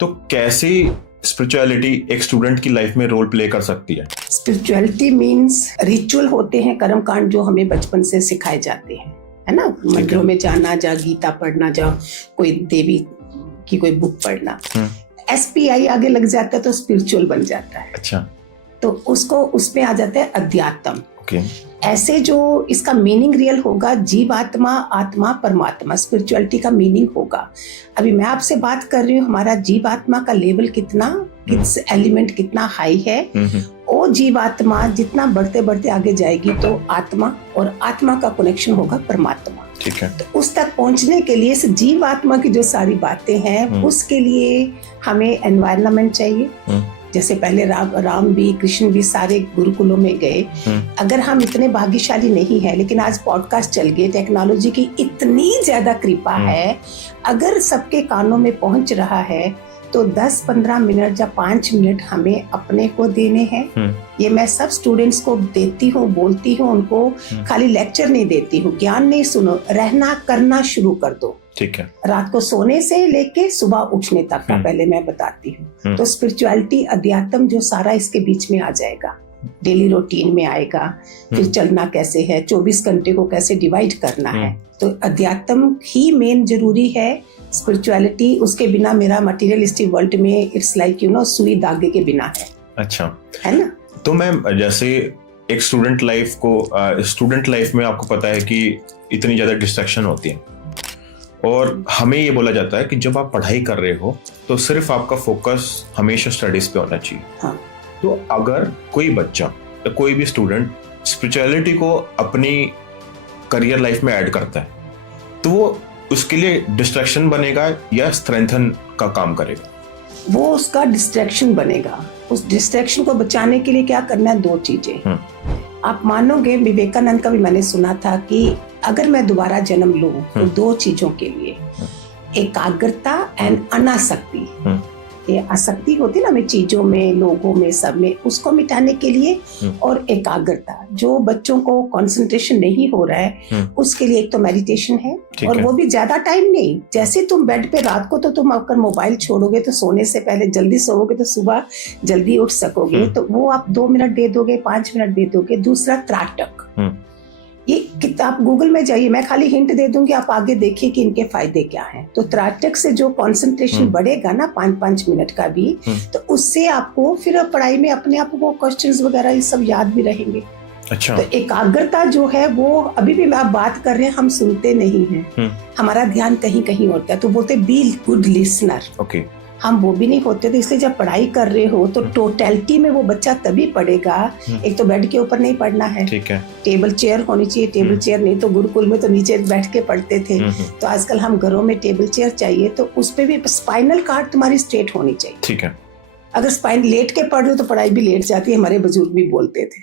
तो कैसे स्पिरिचुअलिटी एक स्टूडेंट की लाइफ में रोल प्ले कर सकती है? स्पिरिचुअलिटी मीन्स रिचुअल होते हैं, कर्मकांड जो हमें बचपन से सिखाए जाते हैं, है ना। मंदिरों में जाना, जा गीता पढ़ना, जा कोई देवी की कोई बुक पढ़ना। SPI आगे लग जाता है तो स्पिरिचुअल बन जाता है। अच्छा, तो उसको उसमें आ जाता है अध्यात्म। ओके। ऐसे जो इसका मीनिंग रियल होगा, जीवात्मा, आत्मा, परमात्मा, स्पिरिचुअलिटी का मीनिंग होगा। अभी मैं आपसे बात कर रही हूँ, हमारा जीवात्मा का लेवल कितना, किस एलिमेंट कितना हाई है, वो जीवात्मा जितना बढ़ते बढ़ते आगे जाएगी तो आत्मा, और आत्मा का कनेक्शन होगा परमात्मा। ठीक है। तो उस तक पहुंचने के लिए इस जीवात्मा की जो सारी बातें हैं, उसके लिए हमें एनवायरनमेंट चाहिए। जैसे पहले राम भी, कृष्ण भी सारे गुरुकुलों में गए। अगर हम इतने भाग्यशाली नहीं है, लेकिन आज पॉडकास्ट चल गए, टेक्नोलॉजी की इतनी ज्यादा कृपा है, अगर सबके कानों में पहुंच रहा है तो 10-15 मिनट या 5 मिनट हमें अपने को देने हैं। ये मैं सब स्टूडेंट्स को देती हूँ, बोलती हूँ उनको, खाली लेक्चर नहीं देती हूँ, ज्ञान नहीं, सुनो, रहना करना शुरू कर दो। ठीक है। रात को सोने से लेके सुबह उठने तक का पहले मैं बताती हूँ। तो स्पिरिचुअलिटी, अध्यात्म जो सारा इसके बीच में आ जाएगा, डेली रूटीन में आएगा। फिर चलना कैसे है, 24 घंटे को कैसे डिवाइड करना है, तो अध्यात्म ही मेन जरूरी है। स्पिरिचुअलिटी उसके बिना मेरा मटेरियलिस्टिक वर्ल्ड में इट्स लाइक सुई धागे के बिना है। अच्छा, है ना। तो मैम, जैसे एक स्टूडेंट लाइफ में आपको पता है कि इतनी ज्यादा डिस्ट्रैक्शन होती है, और हमें ये बोला जाता है कि जब आप पढ़ाई कर रहे हो तो सिर्फ आपका फोकस हमेशा स्टडीज पे होना चाहिए। हाँ। तो अगर कोई बच्चा या कोई भी स्टूडेंट स्पिरिचुअलिटी को अपनी करियर लाइफ में ऐड करता है, तो वो उसके लिए डिस्ट्रैक्शन बनेगा या स्ट्रेंथन का काम करेगा? वो उसका डिस्ट्रैक्शन बनेगा। उस डिस्ट्रैक्शन को बचाने के लिए क्या करना है, 2 चीजें। आप मानोगे, विवेकानंद का भी मैंने सुना था कि अगर मैं दोबारा जन्म लूं तो 2 चीजों के लिए, एकाग्रता एंड अनासक्ति। ये आसक्ति होती ना में, चीजों में, लोगों में, सब में, उसको मिटाने के लिए, और एकाग्रता, जो बच्चों को कंसंट्रेशन नहीं हो रहा है उसके लिए एक तो मेडिटेशन है, और वो भी ज्यादा टाइम नहीं। जैसे तुम बेड पे रात को, तो तुम अगर मोबाइल छोड़ोगे तो सोने से पहले जल्दी सोओगे तो सुबह जल्दी उठ सकोगे, तो वो आप 2 मिनट दे दोगे, 5 मिनट दे दोगे। दूसरा, त्राटक। ये किताब गूगल में जाइए, मैं खाली हिंट दे दूंगी, आप आगे देखिए कि इनके फायदे क्या हैं। तो त्राटक से जो कंसंट्रेशन बढ़ेगा ना, 5-5 मिनट का भी, तो उससे आपको फिर पढ़ाई में अपने आप को क्वेश्चंस वगैरह ये सब याद भी रहेंगे। अच्छा। तो एकाग्रता जो है वो, अभी भी आप बात कर रहे हैं, हम सुनते नहीं हैं, हमारा ध्यान कहीं कहीं होता है। तो बोलते बी गुड लिसनर। ओके। हम वो भी नहीं होते। तो इसलिए जब पढ़ाई कर रहे हो तो टोटलिटी में वो बच्चा तभी पढ़ेगा। एक तो बेड के ऊपर नहीं पढ़ना है, ठीक है, टेबल चेयर होनी चाहिए। टेबल चेयर नहीं तो गुरुकुल में तो नीचे बैठ के पढ़ते थे, तो आजकल हम घरों में टेबल चेयर चाहिए। तो उस पे भी स्पाइनल कार्ड तुम्हारी स्ट्रेट होनी चाहिए। ठीक है। अगर स्पाइन लेट के पढ़ रहे हो तो पढ़ाई भी लेट जाती है, हमारे बुजुर्ग भी बोलते थे।